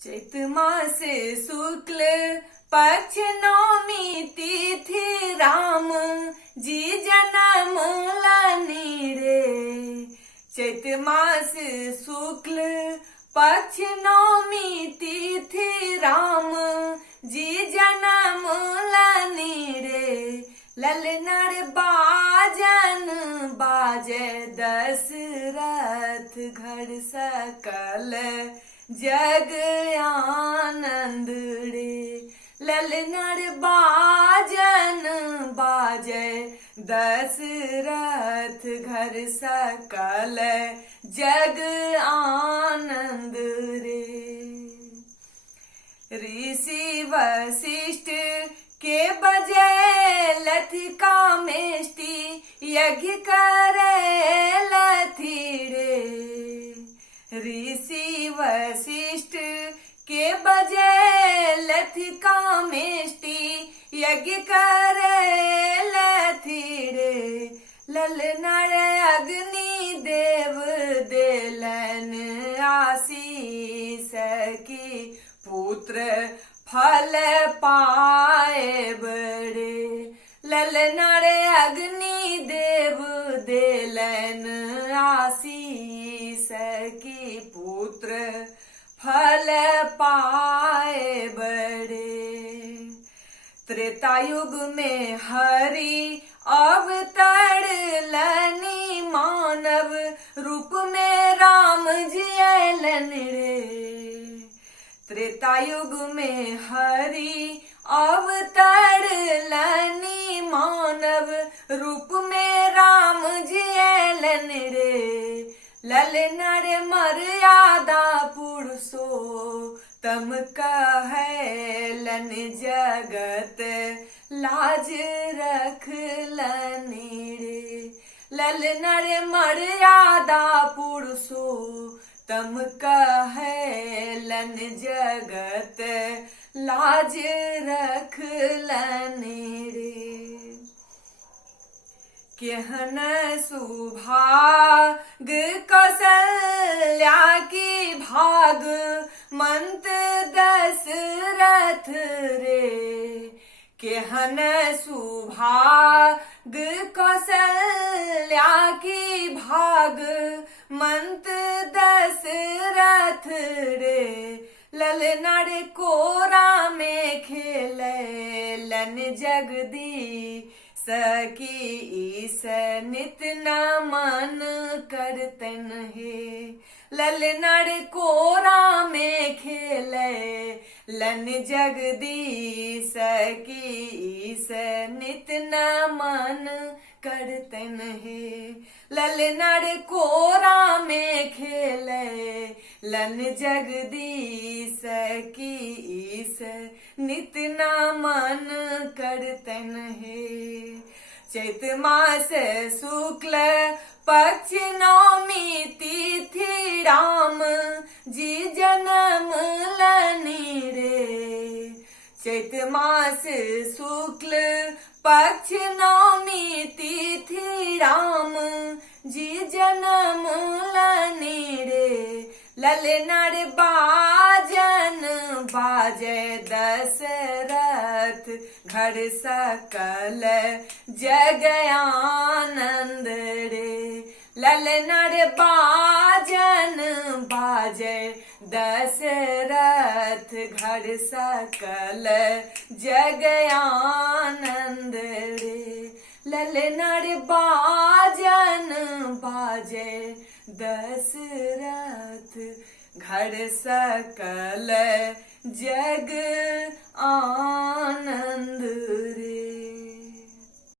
चैत मास शुक्ल पक्ष नवमी तिथि राम जी जन्म लनी रे। चैत मास शुक्ल पक्ष नवमी तिथि राम जी जन्म लनी रे। ललनर बाजन बाजे दशरथ घर सकल जग आनंद रे। ललनर बाजन बाजे दशरथ घर सकल जग आनंद रे। ऋषि वशिष्ठ के बजे लथिका मेष्टि यज्ञ करे लथी रे। ऋषि वशिष्ठ के बजे लथिका मेष्टि यज्ञ करे लथी रे। ललनर अग्नि देव देलन आशीष की पुत्र फल पाए बड़े। ललनर अग्नि देव देलन आशीष की पुत्र फल पाए बड़े। त्रेतायुग में हरि अवतर लनी मानव रूप में राम जियलन रे। त्रेतायुग में हरि अवतर लनी मानव रूप में राम जियलन रे। ललनर मर्यादा पुरुषोत्तम कहलन जगत लाज रख लनी रे। ललनर मर्यादा पुरुषोत्तम कहलन जगत लाज रख लनी रे। केहन सुभाग कौशल्या की भाग मंत दशरथ रे। केहन सुभाग कौशल्या की भाग मंत दशरथ रे। ललनर कोरा में खेले लन जगदी सकी ईस नित नमन करतन हे। ललनर कोरा में खेले लन जगदीश की ईस नित नमन करतन हे। ललनर कोरा में खेले लन जगदीश की ईस नित नमन करतन हे। चैत मास शुक्ल पक्ष नवमी तिथि राम जी जन्म लनी रे। चैत मास शुक्ल पक्ष नवमी तिथि राम जी जन्म लनी रे। ललनर बाजन बाजे दशरथ घर सकल जग आनंद रे। ललनर बाजन बाजे दशरथ घर सकल जग आनंद रे। ललनर बाजन बाजे दशरथ घर सकल जग आनंद।